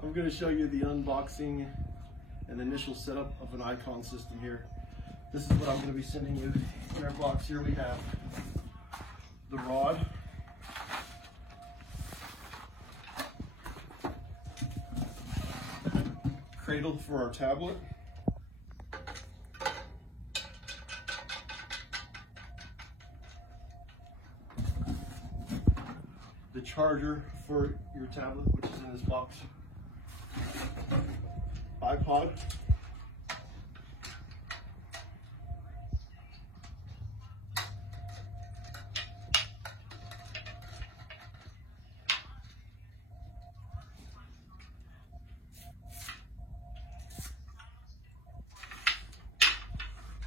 I'm going to show you the unboxing and initial setup of an Icon system here. This is what I'm going to be sending you. In our box here we have the rod, cradle for our tablet, the charger for your tablet, which is in this box, iPod,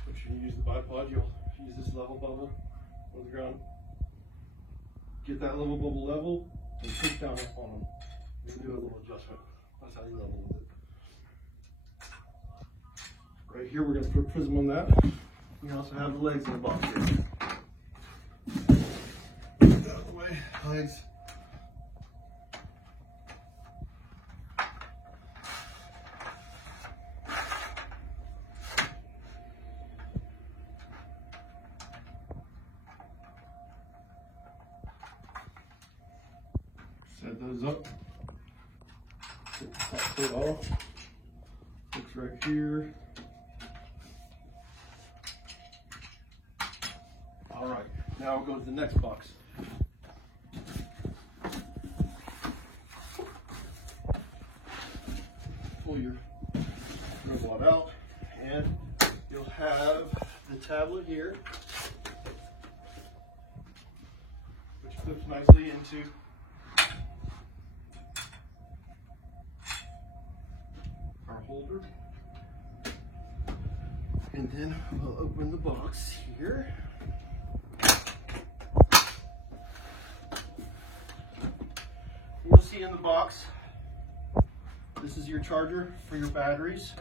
if you use the bipod, you'll use this level bubble on the ground. Get that level bubble level and push down up on them. You can do a little adjustment. That's how you level it. Right here, we're going to put a prism on that. We also have the legs in the box here. Get out of the way, legs. Set those up. Take the top plate off. Looks right here. All right, now we'll go to the next box. Pull your robot out, and you'll have the tablet here, which clips nicely into our holder. And then we'll open the box here. You'll see in the box, this is your charger for your batteries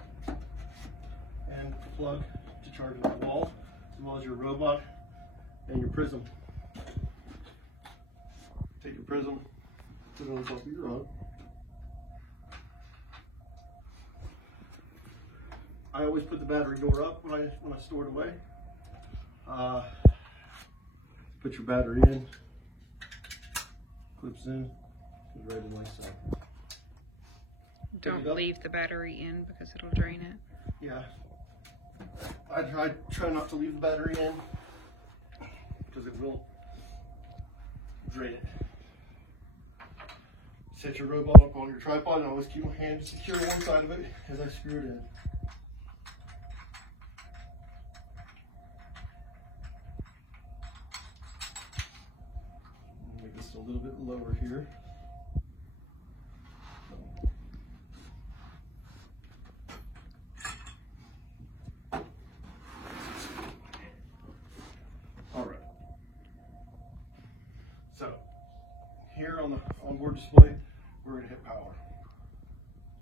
and plug to charge the wall, as well as your robot and your prism. Take your prism, put it on top of your rod. I always put the battery door up when I store it away. Put your battery in, clips in, goes right in like so. Don't leave the battery in because it'll drain it. Yeah, I try not to leave the battery in because it will drain it. Set your robot up on your tripod and always keep my hand secure on one side of it as I screw it in. Make this a little bit lower here. All right. So here on the onboard display, we're going to hit power.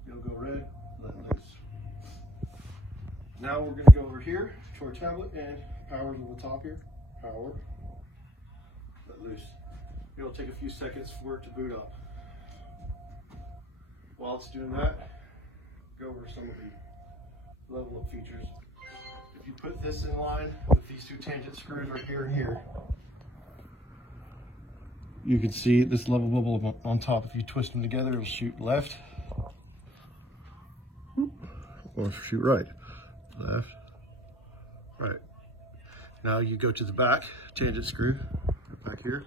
It'll go red, let loose. Now we're going to go over here to our tablet and power's on the top here. Power, let loose. It'll take a few seconds for it to boot up. While it's doing that, go over some of the level up features. If you put this in line with these two tangent screws right here and here, you can see this level bubble on top. If you twist them together, it'll shoot left or shoot right. Left, right. Now you go to the back tangent screw right back here,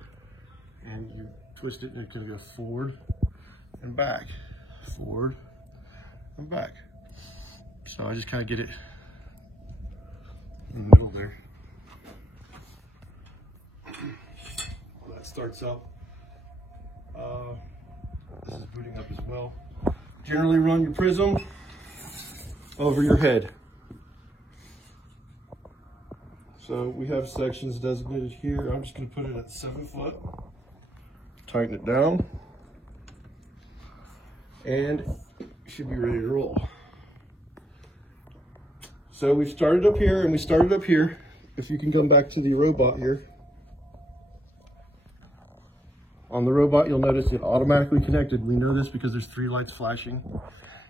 and you twist it, and it's going to go forward and back, forward and back. So I just kind of get it in the middle there. Well, that starts up. This is booting up as well. Generally run your prism over your head. So we have sections designated here. I'm just going to put it at 7 foot. Tighten it down. And it should be ready to roll. So we started up here and we started up here. If you can come back to the robot here. On the robot, you'll notice it automatically connected. We know this because there's 3 lights flashing,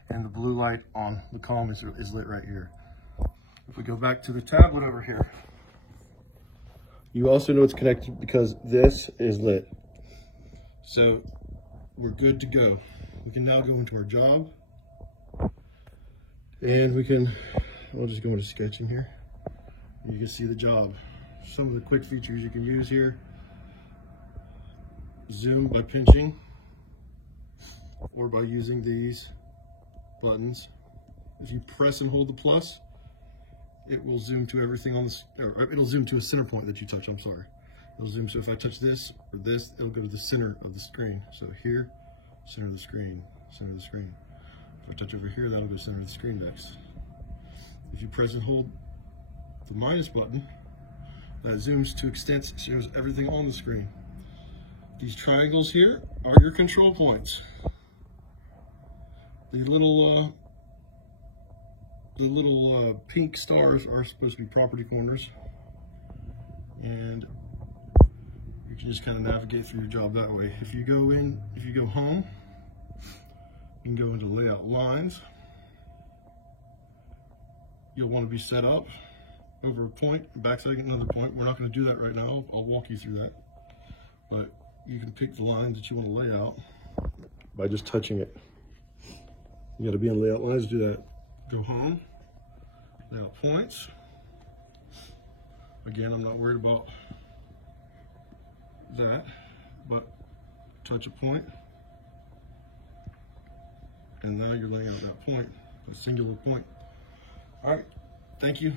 and the blue light on the column is lit right here. If we go back to the tablet over here, you also know it's connected because this is lit. So we're good to go. We can now go into our job, and we'll just go into sketching here. You can see the job. Some of the quick features you can use here: zoom by pinching or by using these buttons. If you press and hold the plus, it will zoom to everything on this, or it'll zoom to a center point that you touch. I'm sorry. It'll zoom, so if I touch this or this, it'll go to the center of the screen. So here, center of the screen, center of the screen. If I touch over here, that'll go center of the screen next. If you press and hold the minus button, that zooms to extents, shows everything on the screen. These triangles here are your control points. The little pink stars are supposed to be property corners, and you can just kind of navigate through your job that way. If you go home, you can go into layout lines. You'll want to be set up over a point, backside another point. We're not going to do that right now. I'll walk you through that. But you can pick the lines that you want to lay out by just touching it. You got to be in layout lines to do that. Go home, layout points. Again, I'm not worried about that, but touch a point, and now you're laying out that point, a singular point. All right, thank you.